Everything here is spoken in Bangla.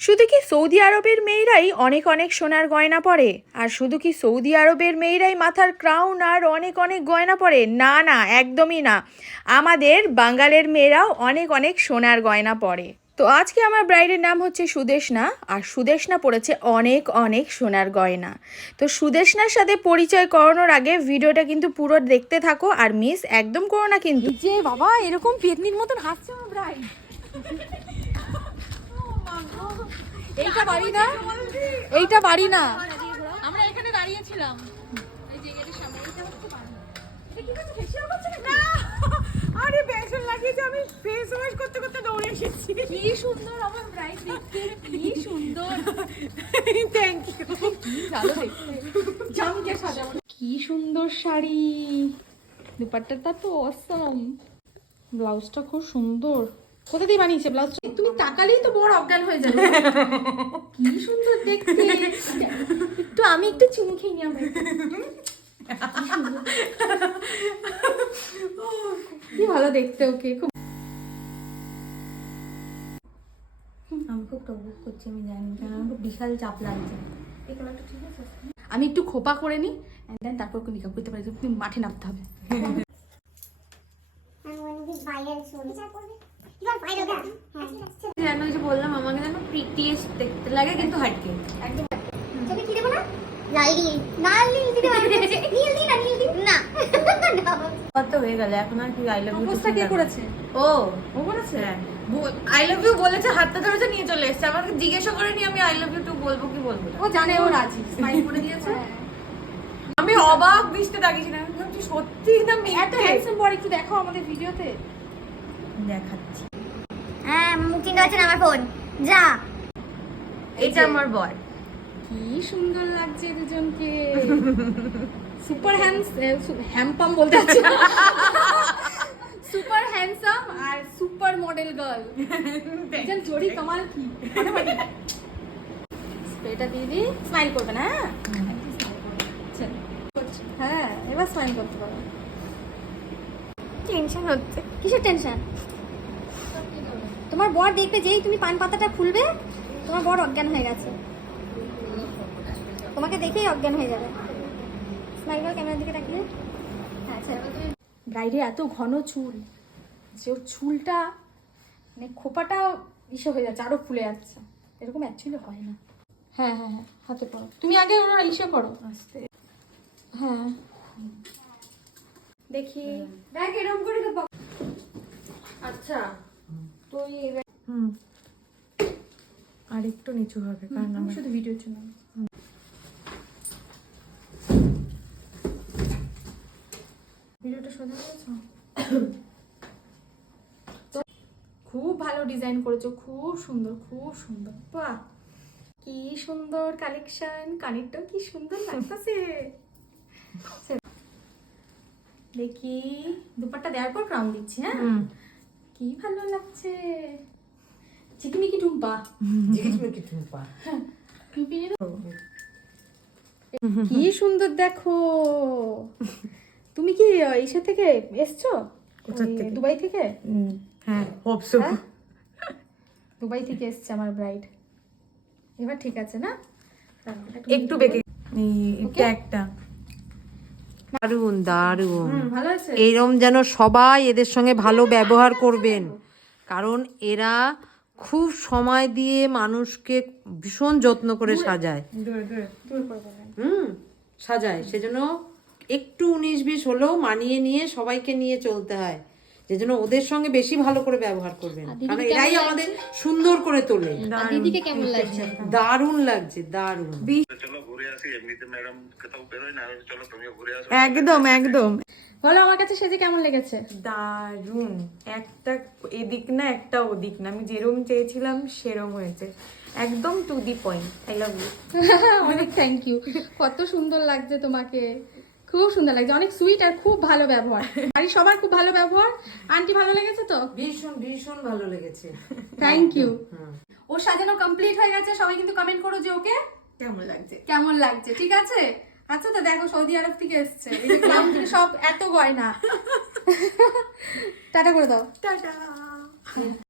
শুধু কি সৌদি আরবের মেয়েরাই অনেক অনেক সোনার গয়না পরে? আর শুধু কি সৌদি আরবের মেয়েরাই মাথার ক্রাউন আর অনেক অনেক গয়না পরে? না না, একদমই না। আমাদের বাঙালের মেয়েরাও অনেক অনেক সোনার গয়না পরে। তো আজকে আমার ব্রাইডের নাম হচ্ছে সুদেশনা আর সুদেশনা পড়েছে অনেক অনেক সোনার গয়না। তো সুদেশনার সাথে পরিচয় করানোর আগে ভিডিওটা কিন্তু পুরো দেখতে থাকো, আর মিস একদম করো না কিন্তু। যে বাবা, এরকম পেতনির মতন হাসছে আমার ব্রাইড এইটা বাড়ি না? এইটা বাড়ি না? আমরা এখানে দাঁড়িয়েছিলাম আরে বেসন লাগিয়েছে আমি ফেস ওয়াশ করতে করতে দৌড়ে এসেছি। কি সুন্দর আমার ব্রাইড দেখতে কি সুন্দর। থ্যাংক ইউ ভালো দেখতে। জামকে সাজাবো। কি সুন্দর শাড়ি। দুপাট্টাটা তো অসম ব্লাউজটা খুব সুন্দর। কোথা দিয়ে বানিয়েছে ব্লাউজ তুমি তাকালেই তো বড় অজ্ঞান হয়ে যাবে। কি সুন্দর দেখতে। একটু আমি একটু চুমু খেয়ে নিই আমার কি ভালো দেখতে ওকে খুব আমি খুব টকবক করছি আমি জানি কারণ আমার খুব বিশাল চাপ লাগছে। আমি একটু খোপা করে নিই and then তারপর ওকে মেকআপ করতে পারি তুমি মাঠে নামতে হবে। I'm going to be viral soon. You are viral, yeah? যেন ওই যে বললাম আমাকে যেন প্রিটিয়েস্ট দেখতে লাগে কিন্তু হাটকে ছবি কি দেবো না? লাল নীল। লাল নীল দিতে পারবে নীল দিন না নীল দিন না। কত হয়ে গেল এখন আর কি আই লাভ ইউ অবস্থা কে করেছে? ও। ও করেছে? আই লাভ ইউ বলেছে হাতটা ধরেছে নিয়ে চলে এসেছে। আমাকে জিজ্ঞাসা করেনি আমি আই লাভ ইউ টু বলব কি বলব ও জানে ও রাজি স্মাইল করে দিয়েছে। আমি অবাক দৃষ্টি তাকিয়েছিলাম ভাবছি সত্যি না এত হ্যান্ডসাম বর একটু দেখো আমাদের ভিডিওতে দেখাচ্ছি। হ্যাঁ মুখ চিনতে আমার ফোন যা। এটা আমার বর। কি সুন্দর লাগছে দুজনকে। সুপার হ্যান্ডস হ্যাম্পাম বলতে চাচ্ছি সুপার হ্যান্ডসাম আর সুপার মডেল গার্ল দুজন জোড়ি কামাল কি? স্প্রেটা দিয়ে দিই। স্মাইল করবে না হ্যাঁ? হ্যাঁ এবার স্মাইল করতে পারো। টেনশন হচ্ছে। কিসের টেনশন তোমার বর দেখবে যেই তুমি পান পাতাটা খুলবে তোমার বর অজ্ঞান হয়ে গেছে। তোমাকে দেখেই অজ্ঞান হয়ে যাবে। স্মাইল ক্যামেরার দিকে তাকিয়ে। আচ্ছা। ব্রাইডের এত ঘন চুল যে ওর চুলটা মানে খোপাটা ইসে হয়ে যাচ্ছে আরও ফুলে যাচ্ছে। এরকম অ্যাকচুয়ালি হয় না। হ্যাঁ হ্যাঁ হ্যাঁ হাতে পড়ো তুমি আগে ওরা ইসে করো আস্তে। হ্যাঁ। দেখি। দেখ এরকম করে তো আচ্ছা। হুম। আর একটু নিচু হবে কারণ আমার শুধু ভিডিওর জন্য ভিডিওটা সোজা করেছ খুব ভালো ডিজাইন করেছ খুব সুন্দর খুব সুন্দর। বাহ! কি সুন্দর কালেকশন কানেরটাও কি সুন্দর লাগতেছে। দেখি দুপাট্টা দেওয়ার পর ক্রাউন দিচ্ছি হ্যাঁ? কি ভালো লাগছে? চিকমিকি টুম্পা। টুপি কি সুন্দর দেখো। তুমি কি ইসে থেকে এসছো? দুবাই থেকে? হ্যাঁ হোপ সো হ্যাঁ? দুবাই থেকে এসছে আমার ব্রাইড এবার ঠিক আছে না? একটু বেঁকে একটা। দারুণ হুম, এইরম যেন সবাই এদের সঙ্গে ভালো ব্যবহার করবেন। কারণ এরা খুব সময় দিয়ে মানুষকে ভীষণ যত্ন করে সাজায়। হুম সাজায়। সেজন্য একটু উনিশ বিশ হলেও মানিয়ে নিয়ে সবাইকে নিয়ে চলতে হয়। যেজন্য ওদের সঙ্গে বেশি ভালো করে ব্যবহার করবেন। কারণ এরাই আমাদের সুন্দর করে তোলে। দিদিকে কেমন লাগছে? দারুণ লাগছে দারুণ। চলো ঘুরে আসি এমনিতে ম্যাডাম কোথাও বেরোয় না চলো তুমিও ঘুরে আসো। একদম একদম। বলো আমার কাছে সেজে কেমন লেগেছে? দারুণ। একটা এদিক না একটা ওদিক না। আমি যেরম চেয়েছিলাম সেরম হয়েছে। একদম to the point I love you অনেক থ্যাংক ইউ কত সুন্দর লাগছে তোমাকে। খুব সুন্দর লাগছে। অনেক সুইট আর খুব ভালো ব্যবহার। বাড়ির সবার খুব ভালো ব্যবহার। আন্টি ভালো লেগেছে তো? ভীষণ ভীষণ ভালো লেগেছে। থ্যাংক ইউ ও সাজানো কমপ্লিট হয়ে গেছে। সবাই কিন্তু কমেন্ট করো যে ওকে কেমন লাগছে? কেমন লাগছে ঠিক আছে? আচ্ছা তো দেখো সৌদি আরব থেকে এসছে। সব এত গয়না। টাটা করে দাও। টাটা।